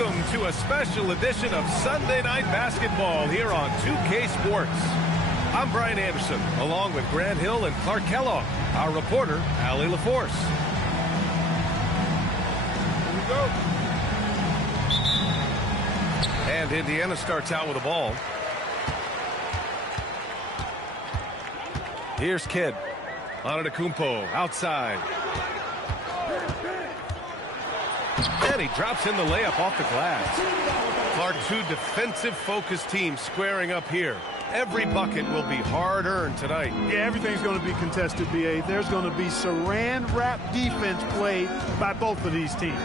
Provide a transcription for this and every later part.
Welcome to a special edition of Sunday Night Basketball here on 2K Sports. I'm Brian Anderson, along with Grant Hill and Clark Kellogg, our reporter, Allie LaForce. Here we go. And Indiana starts out with the ball. Here's Kidd. Antetokounmpo outside. And he drops in the layup off the glass. Clark, two defensive-focused teams squaring up here. Every bucket will be hard-earned tonight. Yeah, everything's going to be contested, B.A. There's going to be saran wrap defense played by both of these teams.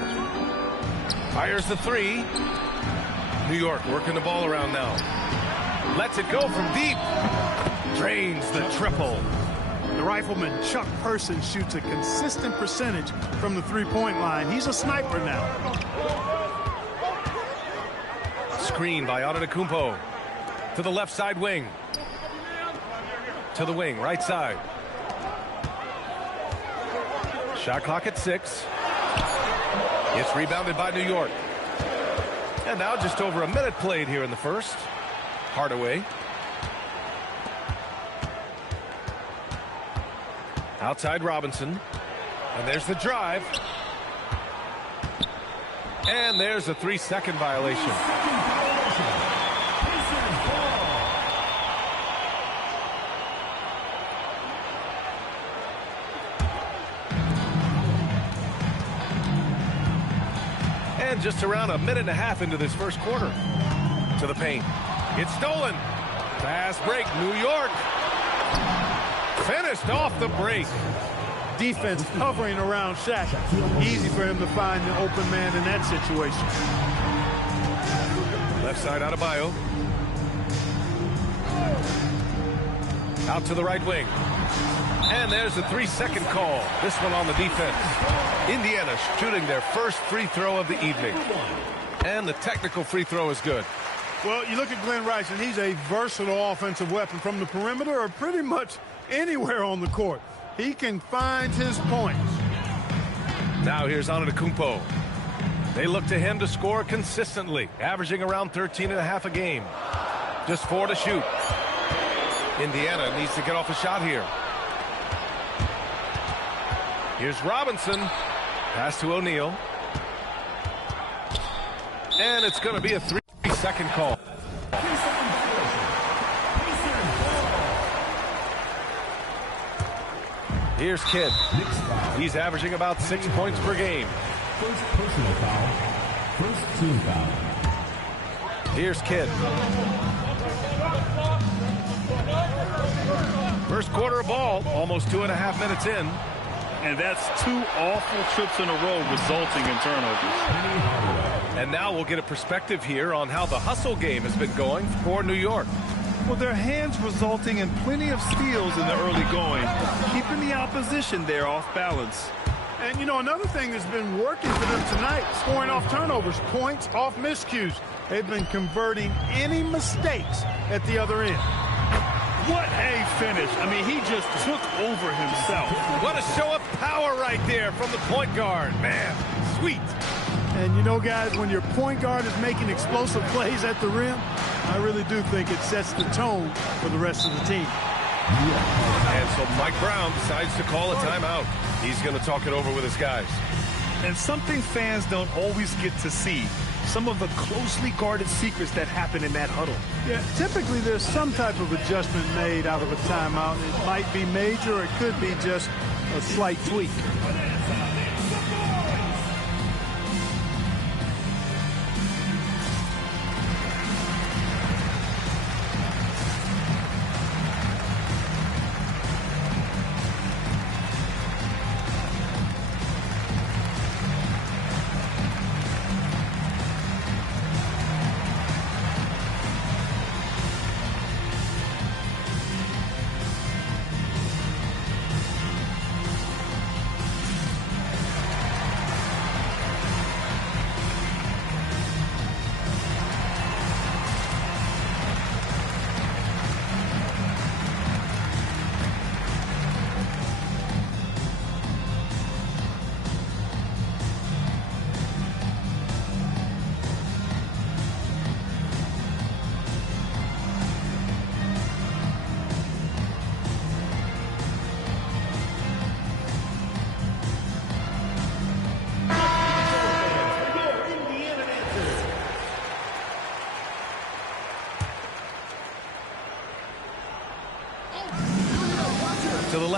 Fires the three. New York working the ball around now. Lets it go from deep. Drains the triple. The Rifleman Chuck Person shoots a consistent percentage from the three-point line. He's a sniper now. Screen by Antetokounmpo. To the left side wing. To the wing, right side. Shot clock at 6. It's rebounded by New York. And now just over a minute played here in the first. Hardaway. Outside Robinson. And there's the drive. And there's a 3-second violation. And just around a minute and a half into this first quarter. To the paint. It's stolen. Fast break, New York. Finished off the break. Defense hovering around Shaq. Easy for him to find the open man in that situation. Left side Adebayo. Out to the right wing. And there's a 3-second call. This one on the defense. Indiana shooting their first free throw of the evening. And the technical free throw is good. Well, you look at Glenn Rice, and he's a versatile offensive weapon from the perimeter or pretty much anywhere on the court. He can find his points. Now here's Antetokounmpo. They look to him to score consistently, averaging around 13.5 a game. Just 4 to shoot. Indiana needs to get off a shot here. Here's Robinson. Pass to O'Neal. And it's going to be a 3-second call. Here's Kidd. He's averaging about 6 points per game. First personal foul. First team foul. Here's Kidd. First quarter of ball, almost 2.5 minutes in. And that's 2 awful trips in a row resulting in turnovers. And now we'll get a perspective here on how the hustle game has been going for New York. Well, their hands resulting in plenty of steals in the early going, keeping the opposition there off balance. And, you know, another thing that's been working for them tonight, scoring off turnovers, points off miscues. They've been converting any mistakes at the other end. What a finish. I mean, he just took over himself. What a show of power right there from the point guard. Man, sweet. And, you know, guys, when your point guard is making explosive plays at the rim, I really do think it sets the tone for the rest of the team. And so Mike Brown decides to call a timeout. He's going to talk it over with his guys. And something fans don't always get to see, some of the closely guarded secrets that happen in that huddle. Yeah, typically there's some type of adjustment made out of a timeout. It might be major, or it could be just a slight tweak.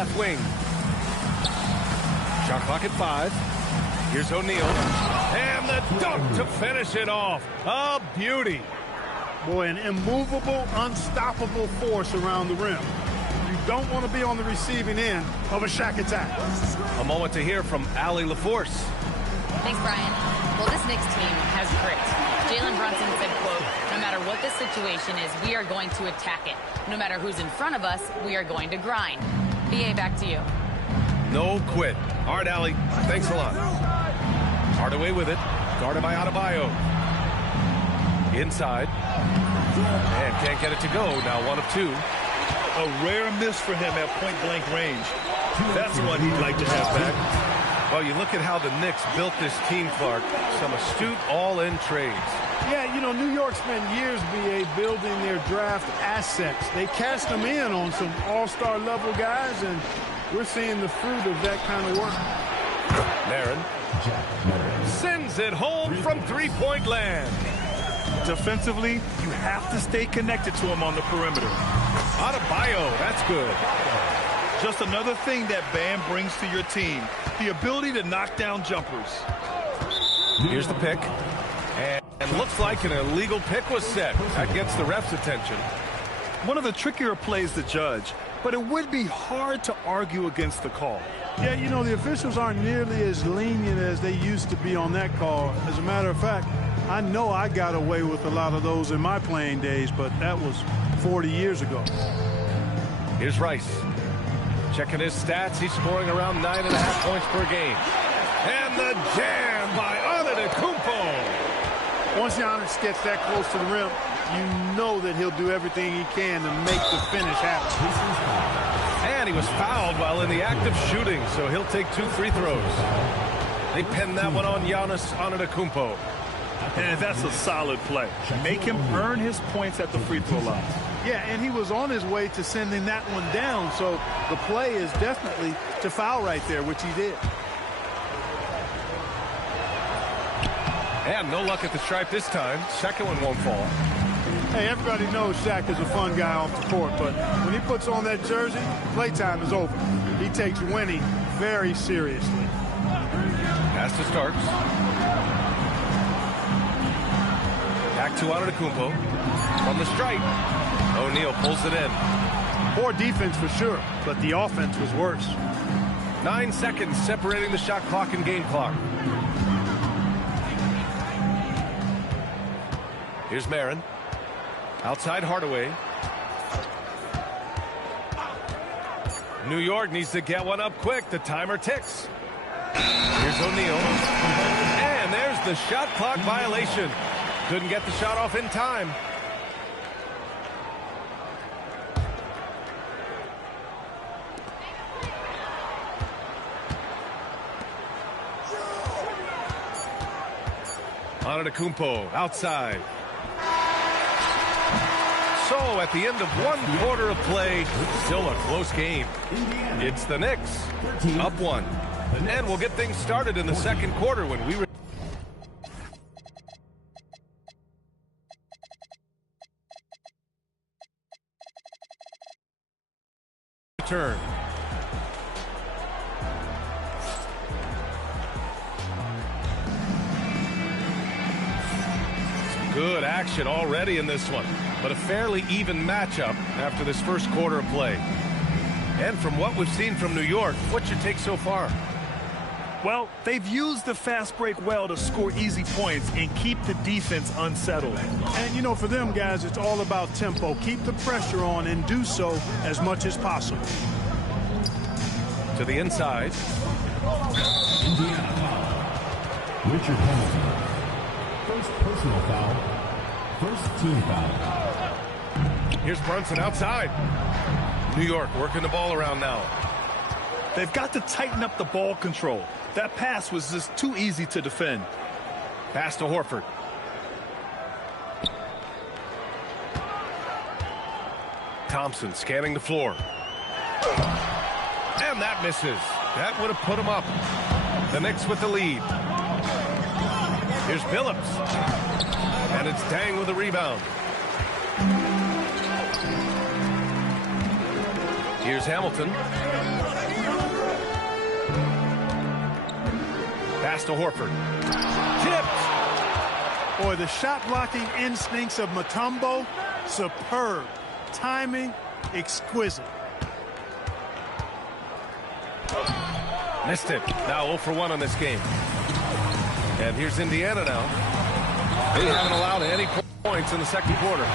left wing. Shot clock at 5. Here's O'Neal. And the dunk to finish it off. A beauty. Boy, an immovable, unstoppable force around the rim. You don't want to be on the receiving end of a Shaq attack. A moment to hear from Allie LaForce. Thanks, Brian. Well, this Knicks team has grit. Jalen Brunson said, quote, no matter what the situation is, we are going to attack it. No matter who's in front of us, we are going to grind. BA, back to you. No quit. All right, Allie. Thanks a lot. Hardaway with it. Guarded by Adebayo. Inside. And can't get it to go. Now 1 of 2. A rare miss for him at point-blank range. That's one he'd like to have back. Well, you look at how the Knicks built this team, Clark. Some astute all-in trades. Yeah, you know, New York spent years, BA, building their draft assets. They cast them in on some all-star level guys, and we're seeing the fruit of that kind of work. Marin sends it home from three-point land. Defensively, you have to stay connected to him on the perimeter. Adebayo, that's good. Just another thing that Bam brings to your team, the ability to knock down jumpers. Here's the pick. And looks like an illegal pick was set. That gets the ref's attention. One of the trickier plays to judge, but it would be hard to argue against the call. Yeah, you know, the officials aren't nearly as lenient as they used to be on that call. As a matter of fact, I know I got away with a lot of those in my playing days, but that was 40 years ago. Here's Rice. Checking his stats, he's scoring around 9.5 points per game. And the jam by Antetokounmpo. Once Giannis gets that close to the rim, you know that he'll do everything he can to make the finish happen. And he was fouled while in the act of shooting, so he'll take 2 free throws. They pinned that one on Giannis Antetokounmpo. And that's a solid play. Make him earn his points at the free throw line. Yeah, and he was on his way to sending that one down, so the play is definitely to foul right there, which he did. And no luck at the stripe this time. Second one won't fall. Hey, everybody knows Shaq is a fun guy off the court, but when he puts on that jersey, playtime is over. He takes winning very seriously. Pass to Starks. Back to Antetokounmpo. From the stripe. O'Neal pulls it in. Poor defense for sure, but the offense was worse. 9 seconds separating the shot clock and game clock. Here's Marin. Outside Hardaway. New York needs to get one up quick. The timer ticks. Here's O'Neal. And there's the shot clock violation. Couldn't get the shot off in time. Antetokounmpo outside. So at the end of 1 quarter of play, still a close game. It's the Knicks up 1. And we'll get things started in the second quarter when we return. Good action already in this one, but a fairly even matchup after this first quarter of play. And from what we've seen from New York, what's your take so far? Well, they've used the fast break well to score easy points and keep the defense unsettled. And, you know, for them guys, it's all about tempo. Keep the pressure on and do so as much as possible. To the inside. Indiana foul. Richard Hamilton. First personal foul. First team foul. Here's Brunson outside. New York working the ball around now. They've got to tighten up the ball control. That pass was just too easy to defend. Pass to Horford. Thompson scanning the floor. And that misses. That would have put him up. The Knicks with the lead. Here's Billups. And it's Dang with a rebound. Here's Hamilton. Pass to Horford. Tipped. Boy, the shot blocking instincts of Mutombo, superb. Timing, exquisite. Missed it. Now 0 for 1 on this game. And here's Indiana now. They haven't allowed any points in the second quarter.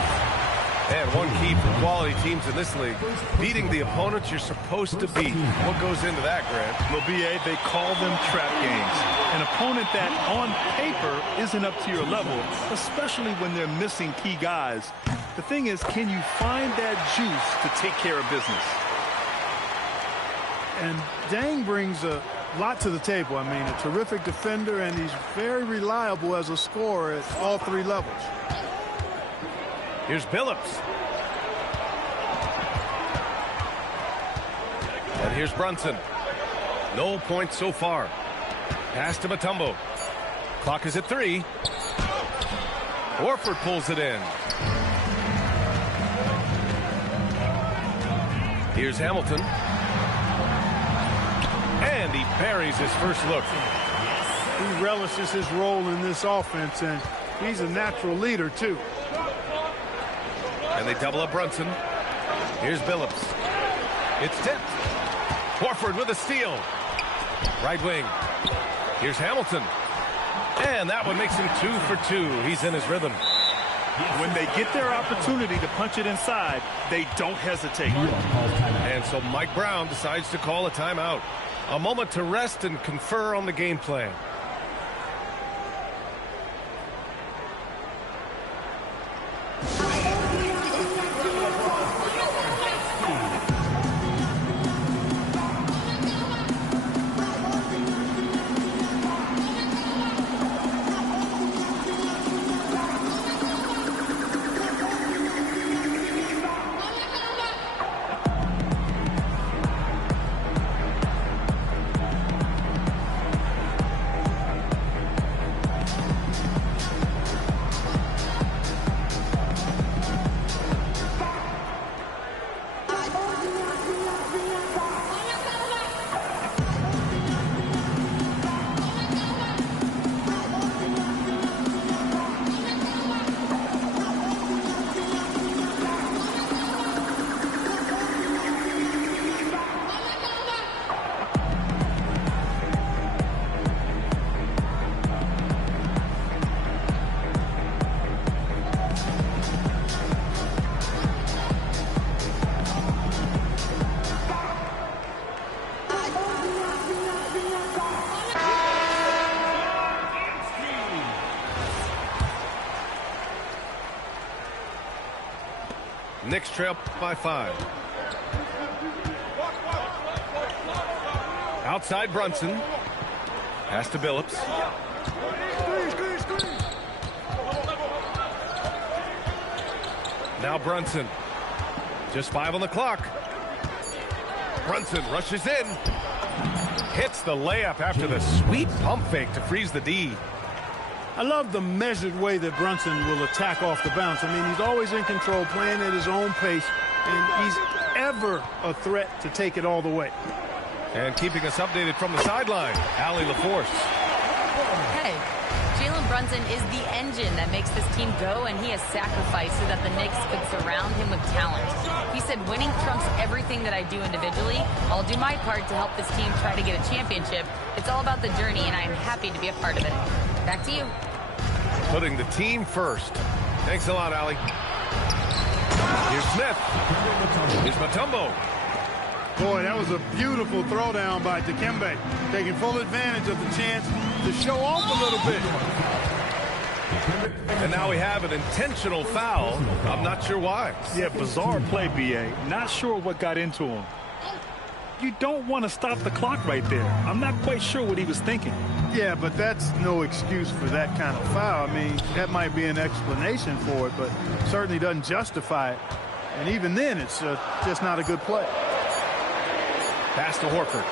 And one key for quality teams in this league, beating the opponents you're supposed to beat. What goes into that, Grant? Well, B.A., they call them trap games. An opponent that, on paper, isn't up to your level, especially when they're missing key guys. The thing is, can you find that juice to take care of business? And Deng brings a lot to the table. I mean, a terrific defender, and he's very reliable as a scorer at all three levels. Here's Billups. And here's Brunson. No points so far. Pass to Mutombo. Clock is at 3. Horford pulls it in. Here's Hamilton. And he buries his first look. He relishes his role in this offense, and he's a natural leader, too. And they double up Brunson. Here's Billups. It's tipped. Horford with a steal. Right wing. Here's Hamilton. And that one makes him 2 for 2. He's in his rhythm. When they get their opportunity to punch it inside, they don't hesitate. And so Mike Brown decides to call a timeout. A moment to rest and confer on the game plan. Knicks trail by 5. Outside Brunson. Pass to Billups. Now Brunson. Just 5 on the clock. Brunson rushes in. Hits the layup after the sweet pump fake to freeze the D. I love the measured way that Brunson will attack off the bounce. I mean, he's always in control, playing at his own pace, and he's ever a threat to take it all the way. And keeping us updated from the sideline, Allie LaForce. Hey, Jalen Brunson is the engine that makes this team go, and he has sacrificed so that the Knicks could surround him with talent. He said, winning trumps everything that I do individually. I'll do my part to help this team try to get a championship. It's all about the journey, and I am happy to be a part of it. Back to you. Putting the team first. Thanks a lot, Allie. Here's Smith. Here's Mutombo. Boy, that was a beautiful throwdown by Dikembe, taking full advantage of the chance to show off a little bit. And now we have an intentional foul. I'm not sure why. Yeah, bizarre play, B.A. Not sure what got into him. You don't want to stop the clock right there. I'm not quite sure what he was thinking. Yeah, but that's no excuse for that kind of foul. I mean, that might be an explanation for it, but certainly doesn't justify it. And even then, it's just not a good play. Pass to Horford.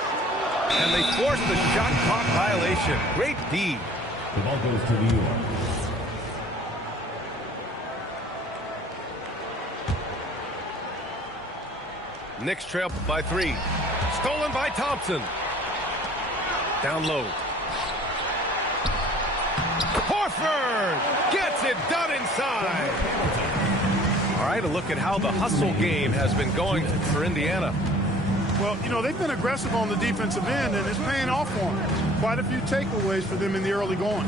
And they force the shot clock violation. Great D. The ball goes to New York. Knicks trail by 3. Stolen by Thompson. Down low. Horford gets it done inside. All right, a look at how the hustle game has been going for Indiana. Well, you know, they've been aggressive on the defensive end, and it's paying off for them. Quite a few takeaways for them in the early going.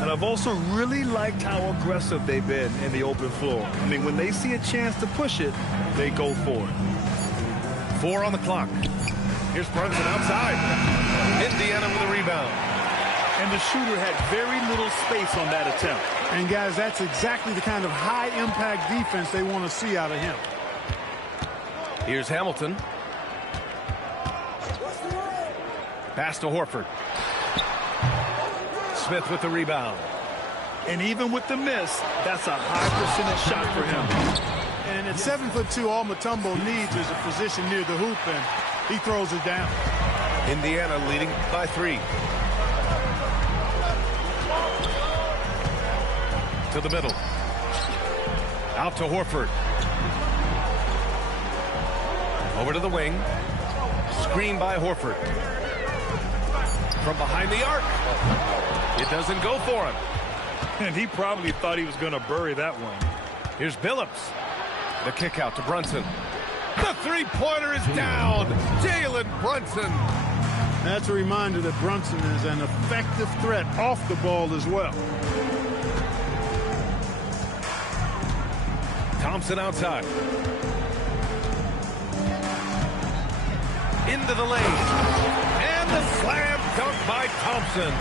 And I've also really liked how aggressive they've been in the open floor. I mean, when they see a chance to push it, they go for it. 4 on the clock. Here's Brunson outside. Indiana with a rebound. And the shooter had very little space on that attempt. And, guys, that's exactly the kind of high-impact defense they want to see out of him. Here's Hamilton. Pass to Horford. Smith with the rebound. And even with the miss, that's a high percentage shot for him. And at 7'2", all Mutombo needs is a position near the hoop, and he throws it down. Indiana leading by 3. To the middle. Out to Horford. Over to the wing. Screen by Horford. From behind the arc. It doesn't go for him. And he probably thought he was going to bury that one. Here's Billups. The kick out to Brunson. The three-pointer is down. Jalen Brunson. That's a reminder that Brunson is an effective threat off the ball as well. Thompson outside. Into the lane. And the slam dunk by Thompson.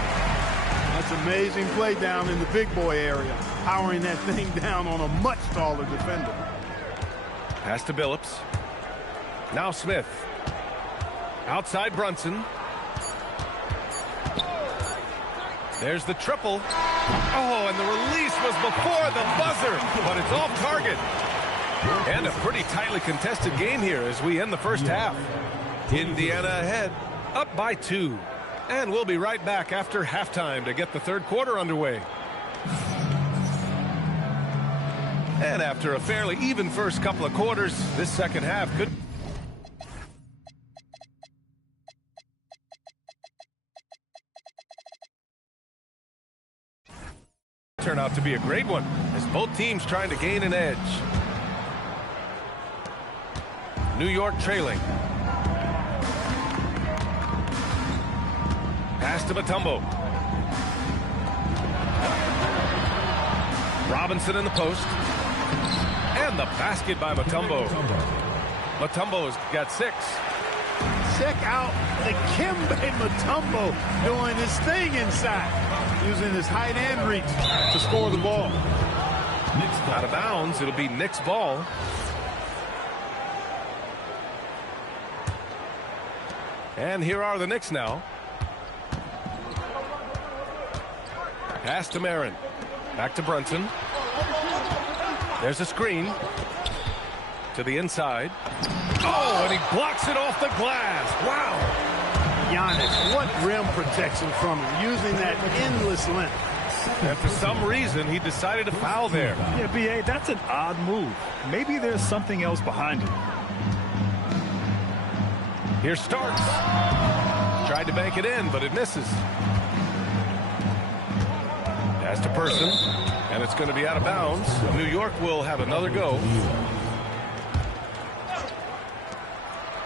That's amazing play down in the big boy area. Powering that thing down on a much taller defender. Pass to Billups. Now Smith. Outside Brunson. There's the triple. Oh, and the release was before the buzzer, but it's off target. And a pretty tightly contested game here as we end the first half. Indiana ahead, up by 2. And we'll be right back after halftime to get the third quarter underway. And after a fairly even first couple of quarters, this second half could turn out to be a great one as both teams trying to gain an edge. New York trailing. Pass to Mutombo. Robinson in the post. And the basket by Mutombo. Mutombo's got 6. Check out the Dikembe Mutombo doing his thing inside, using his height and reach to score the ball. Out of bounds, it'll be Knicks ball. And here are the Knicks now. Pass to Marin. Back to Brunson. There's a screen. To the inside. Oh, and he blocks it off the glass. Wow. Giannis, what rim protection from him, using that endless length. And for some reason, he decided to foul there. Yeah, B.A., that's an odd move. Maybe there's something else behind it. Here Starks. Tried to bank it in, but it misses. Pass to Person, and it's going to be out of bounds. New York will have another go.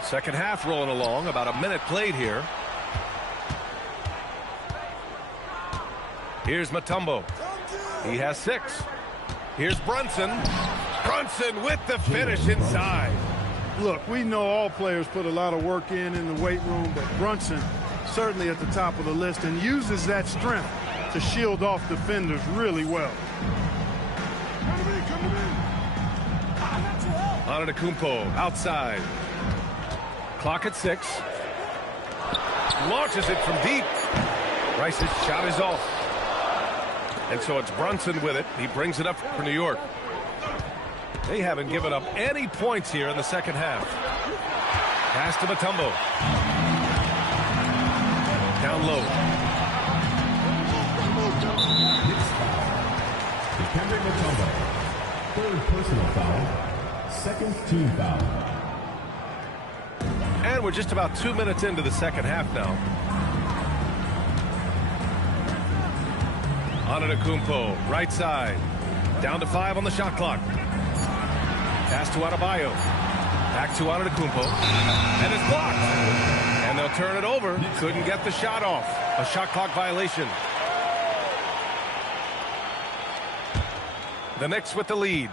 Second half rolling along, about a minute played here. Here's Mutombo. He has 6. Here's Brunson. Brunson with the finish inside. Look, we know all players put a lot of work in the weight room, but Brunson certainly at the top of the list and uses that strength to shield off defenders really well. Antetokounmpo outside. Clock at 6. Launches it from deep. Rice's shot is off. And so it's Brunson with it. He brings it up for New York. They haven't given up any points here in the second half. Pass to Mutombo. Down low. Dikembe Mutombo. Third personal foul. Second team foul. And we're just about 2 minutes into the second half now. Antetokounmpo, right side. Down to 5 on the shot clock. Pass to Adebayo. Back to Antetokounmpo. And it's blocked. And they'll turn it over. Couldn't get the shot off. A shot clock violation. The Knicks with the lead.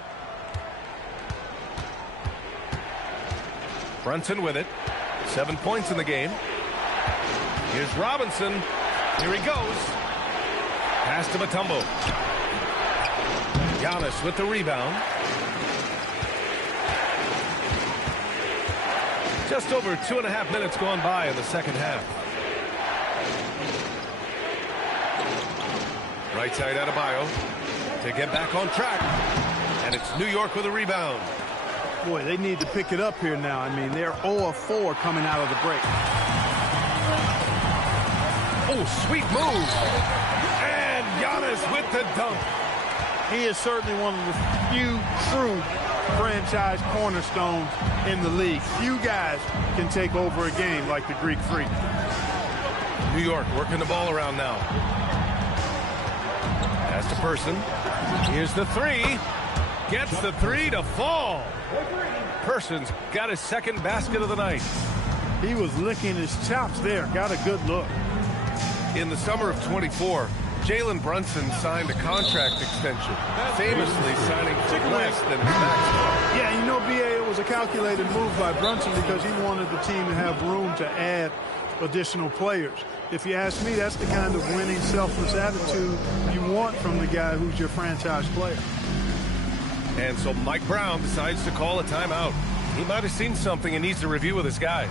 Brunson with it. 7 points in the game. Here's Robinson. Here he goes. Pass to Mutombo. Giannis with the rebound. Just over 2.5 minutes gone by in the second half. Right side Adebayo to get back on track. And it's New York with a rebound. Boy, they need to pick it up here now. I mean, they're 0 of 4 coming out of the break. Oh, sweet move. And Giannis with the dunk. He is certainly one of the few true franchise cornerstones in the league. Few guys can take over a game like the Greek Freak. New York working the ball around now. Pass to Person. Here's the 3. Gets the 3 to fall. Person's got his second basket of the night. He was licking his chops there. Got a good look. In the summer of 24, Jalen Brunson signed a contract extension, famously signing for less than his max. Yeah, you know, B.A., it was a calculated move by Brunson because he wanted the team to have room to add additional players. If you ask me, that's the kind of winning, selfless attitude you want from the guy who's your franchise player. And so Mike Brown decides to call a timeout. He might have seen something and needs to review with his guys.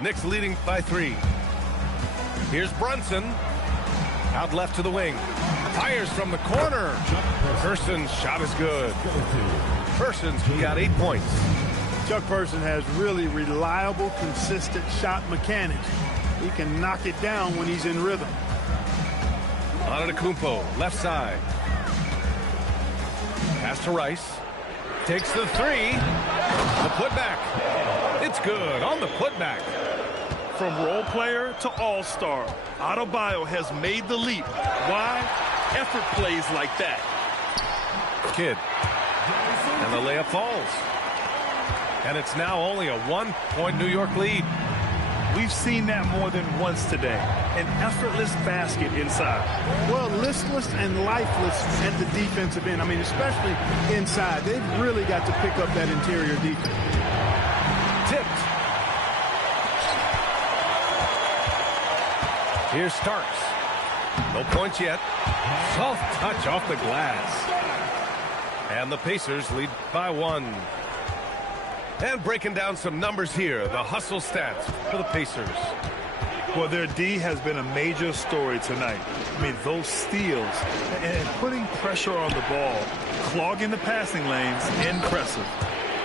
Knicks leading by 3. Here's Brunson. Out left to the wing. Fires from the corner. Person's shot is good. Person's got 8 points. Chuck Person has really reliable, consistent shot mechanics. He can knock it down when he's in rhythm. Antetokounmpo, left side. Pass to Rice. Takes the 3. The putback. It's good on the putback. From role player to all-star, Adebayo has made the leap. Why? Effort plays like that. Kidd. And the layup falls. And it's now only a 1-point New York lead. We've seen that more than once today. An effortless basket inside. Well, listless and lifeless at the defensive end. I mean, especially inside. They've really got to pick up that interior defense. Tipped. Here's Starks. No points yet. Soft touch off the glass. And the Pacers lead by 1. And breaking down some numbers here, the hustle stats for the Pacers. Well, their D has been a major story tonight. I mean, those steals and putting pressure on the ball, clogging the passing lanes, impressive.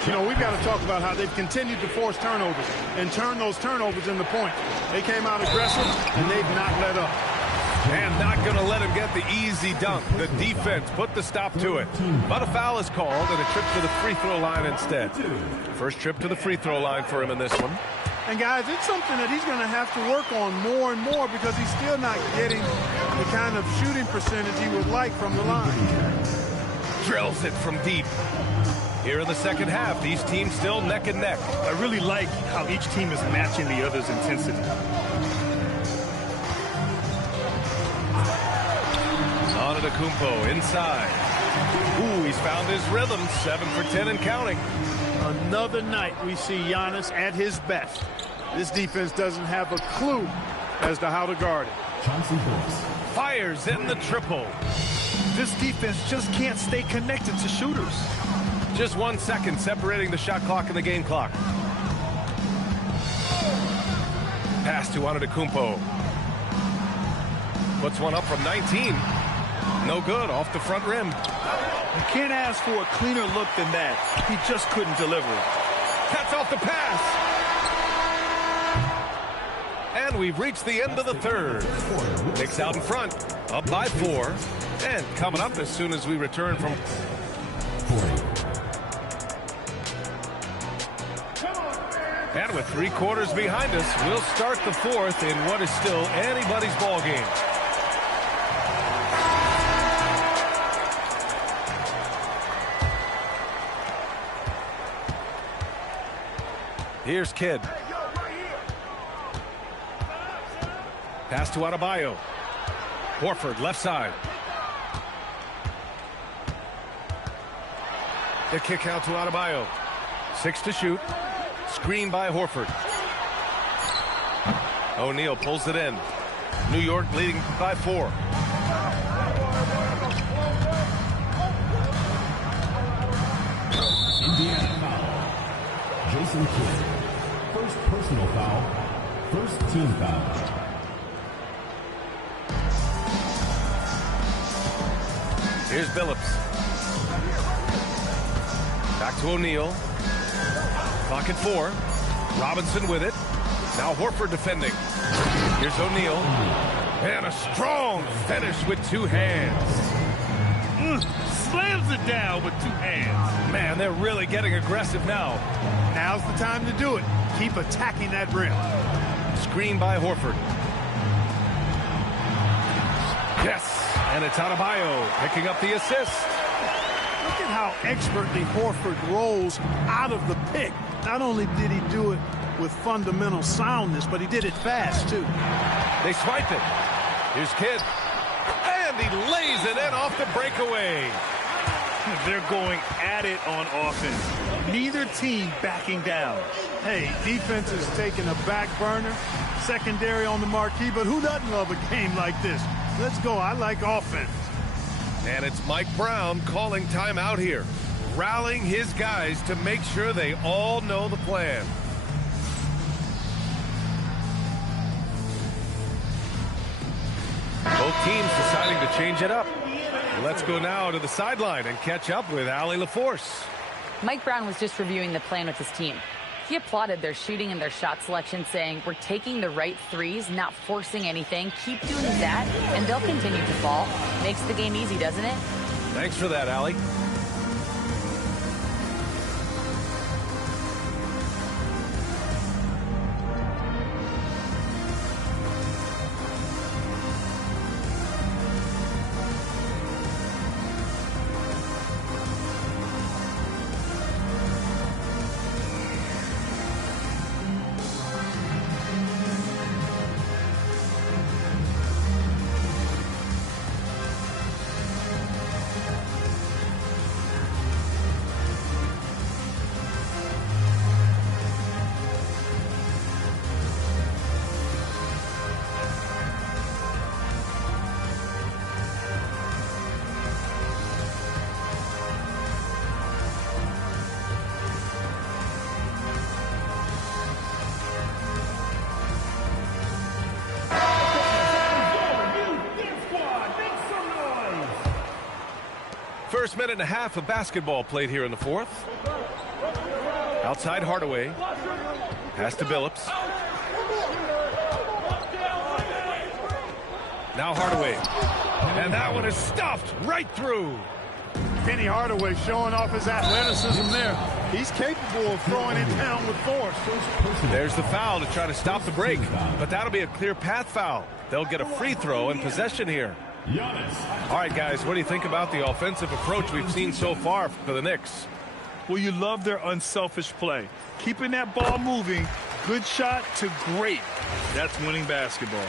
You know, we've got to talk about how they've continued to force turnovers and turn those turnovers into points. They came out aggressive, and they've not let up. And not going to let him get the easy dunk. The defense put the stop to it. But a foul is called and a trip to the free throw line instead. First trip to the free throw line for him in this one. And, guys, it's something that he's going to have to work on more and more because he's still not getting the kind of shooting percentage he would like from the line. Drills it from deep. Here in the second half, these teams still neck and neck. I really like how each team is matching the other's intensity. Antetokounmpo inside. Ooh, he's found his rhythm. 7 for 10 and counting. Another night we see Giannis at his best. This defense doesn't have a clue as to how to guard it. Chauncey Billups. Fires in the triple. This defense just can't stay connected to shooters. Just 1 second separating the shot clock and the game clock. Pass to Antetokounmpo. Puts one up from 19. No good, off the front rim. You can't ask for a cleaner look than that. He just couldn't deliver. Cuts off the pass. And we've reached the end of the third. Knicks out in front, up by 4. And coming up as soon as we return from... And with 3 quarters behind us, we'll start the fourth in what is still anybody's ball game. Here's Kidd. Pass to Adebayo. Horford left side. The kick out to Adebayo. 6 to shoot. Screen by Horford. O'Neal pulls it in. New York leading by 4. Indiana foul. Jason Kidd. First personal foul. First team foul. Here's Billups. Back to O'Neal. Clock at 4. Robinson with it. Now Horford defending. Here's O'Neal. And a strong finish with 2 hands. Slams it down with 2 hands. Man, they're really getting aggressive now. Now's the time to do it. Keep attacking that rim. Screen by Horford. Yes, and it's Adebayo picking up the assist. Look at how expertly Horford rolls out of the pick. Not only did he do it with fundamental soundness, but he did it fast, too. They swipe it. Here's Kidd. And he lays it in off the breakaway. They're going at it on offense. Neither team backing down. Hey, defense is taking a back burner, secondary on the marquee, but who doesn't love a game like this? Let's go. I like offense. And it's Mike Brown calling timeout here, rallying his guys to make sure they all know the plan. Both teams deciding to change it up. Let's go now to the sideline and catch up with Allie LaForce. Mike Brown was just reviewing the plan with his team. He applauded their shooting and their shot selection, saying, we're taking the right threes, not forcing anything. Keep doing that, and they'll continue to fall. Makes the game easy, doesn't it? Thanks for that, Allie. First minute and a half of basketball played here in the fourth. Outside Hardaway. Pass to Billups. Now Hardaway. And that one is stuffed right through. Penny Hardaway showing off his athleticism there. He's capable of throwing it down with force. There's the foul to try to stop the break. But that'll be a clear path foul. They'll get a free throw and possession here. All right, guys, what do you think about the offensive approach we've seen so far for the Knicks? Well, you love their unselfish play. Keeping that ball moving, good shot to great. That's winning basketball.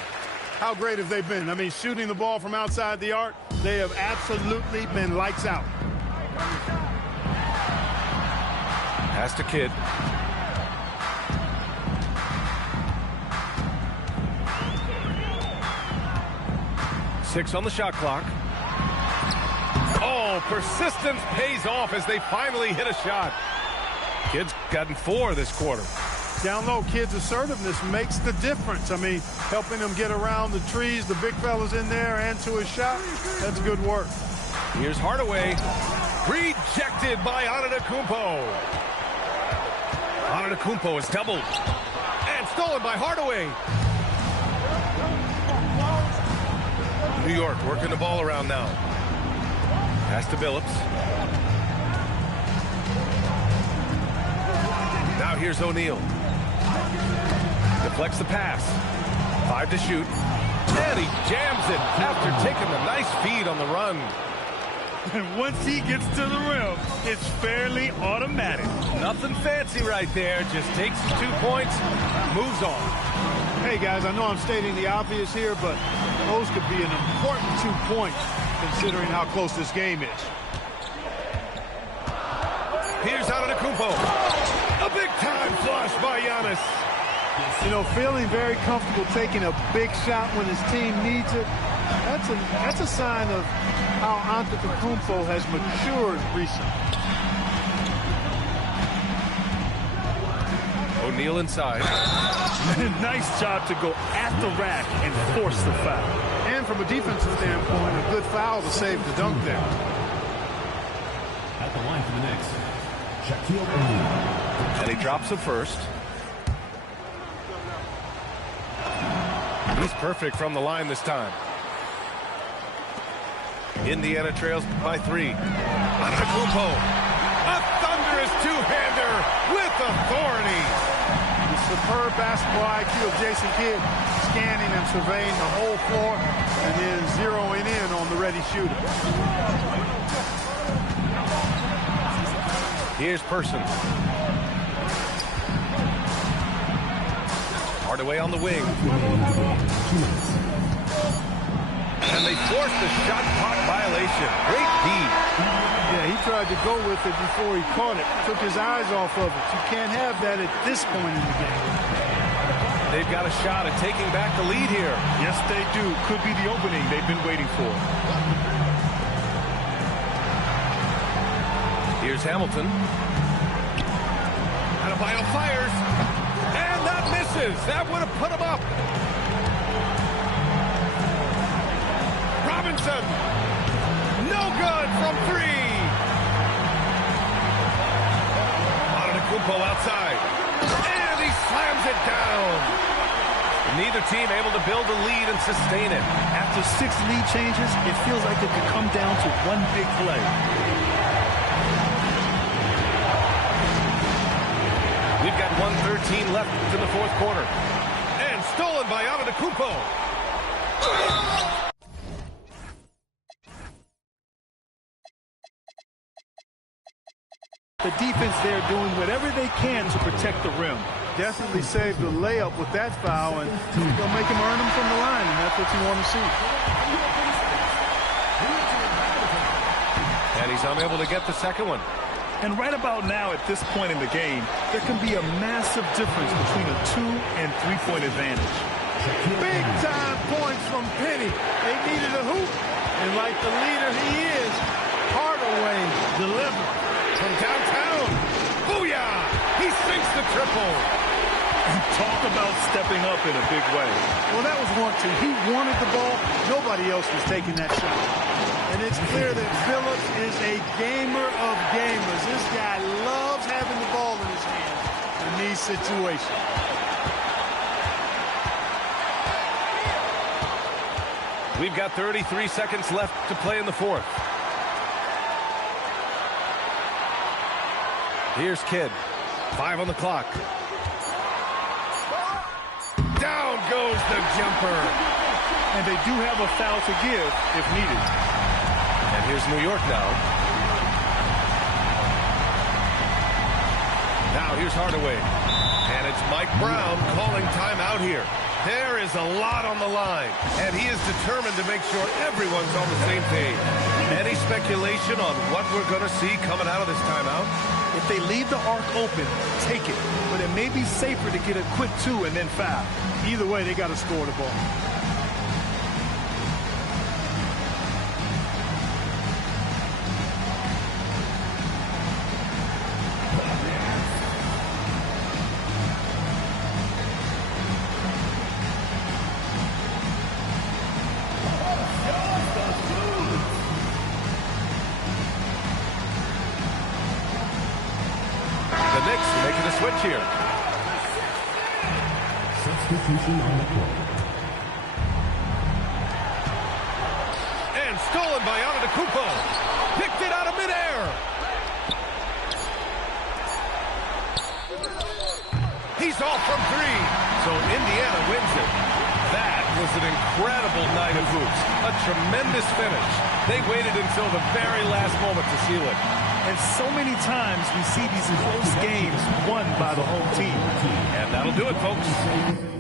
How great have they been? I mean, shooting the ball from outside the arc, they have absolutely been lights out. Pass to Kidd. Six on the shot clock. Oh, persistence pays off as they finally hit a shot. Kids gotten 4 this quarter. Down low, kids' assertiveness makes the difference. I mean, helping them get around the trees, the big fellas in there, and to his shot, that's good work. Here's Hardaway. Rejected by Antetokounmpo. Antetokounmpo is doubled. And stolen by Hardaway. New York working the ball around now. Pass to Billups. Now here's O'Neal. Deflects the pass. 5 to shoot. And he jams it after taking the nice feed on the run. And once he gets to the rim, it's fairly automatic. Nothing fancy right there. Just takes his 2 points, moves on. Hey, guys, I know I'm stating the obvious here, but those could be an important 2 points considering how close this game is. Here's Antetokounmpo. A big-time flush by Giannis. You know, feeling very comfortable taking a big shot when his team needs it, that's a sign of how Antetokounmpo has matured recently. O'Neal inside. Nice job to go at the rack and force the foul. And from a defensive standpoint, a good foul to save the dunk there. At the line for the Knicks, Shaquille O'Neal. And he drops it first. He's perfect from the line this time. Indiana trails by 3. Antetokounmpo. A thunderous two-hander with authority. The superb basketball IQ of Jason Kidd, scanning and surveying the whole floor and then zeroing in on the ready shooter. Here's Person. Hardaway on the wing. And they forced the shot clock violation. Great D. Yeah, he tried to go with it before he caught it. Took his eyes off of it. You can't have that at this point in the game. They've got a shot at taking back the lead here. Yes, they do. Could be the opening they've been waiting for. Here's Hamilton. Adebayo fires. And that misses. That would have put him up. Robinson. No good from 3. Antetokounmpo outside. And he slams it down. Neither team able to build a lead and sustain it. After 6 lead changes, it feels like it could come down to one big play. We've got 1:13 left in the 4th quarter. And stolen by Antetokounmpo. The defense there doing whatever they can to protect the rim. Definitely saved the layup with that foul, and they'll make him earn them from the line, and that's what you want to see. And he's unable to get the second one. And right about now, at this point in the game, there can be a massive difference between a 2- and 3-point advantage. Big-time points from Penny. They needed a hoop, and like the leader he is, Hardaway delivered. From downtown. Booyah! He sinks the triple. And talk about stepping up in a big way. Well, that was 1-2. He wanted the ball. Nobody else was taking that shot. And it's clear that Billups is a gamer of gamers. This guy loves having the ball in his hands in these situations. We've got 33 seconds left to play in the 4th. Here's Kidd. 5 on the clock. Down goes the jumper. And they do have a foul to give if needed. And here's New York now. Now here's Hardaway. And it's Mike Brown calling timeout here. There is a lot on the line, and he is determined to make sure everyone's on the same page. Any speculation on what we're going to see coming out of this timeout? If they leave the arc open, take it. But it may be safer to get a quick 2 and then foul. Either way, they got to score the ball. switch here. Substitution on the court. And stolen by Antetokounmpo. Picked it out of midair. He's off from three. So Indiana wins it. That was an incredible night of hoops. A tremendous finish. They waited until the very last moment to seal it. And so many times we see these close games won by the home team. And that'll do it, folks.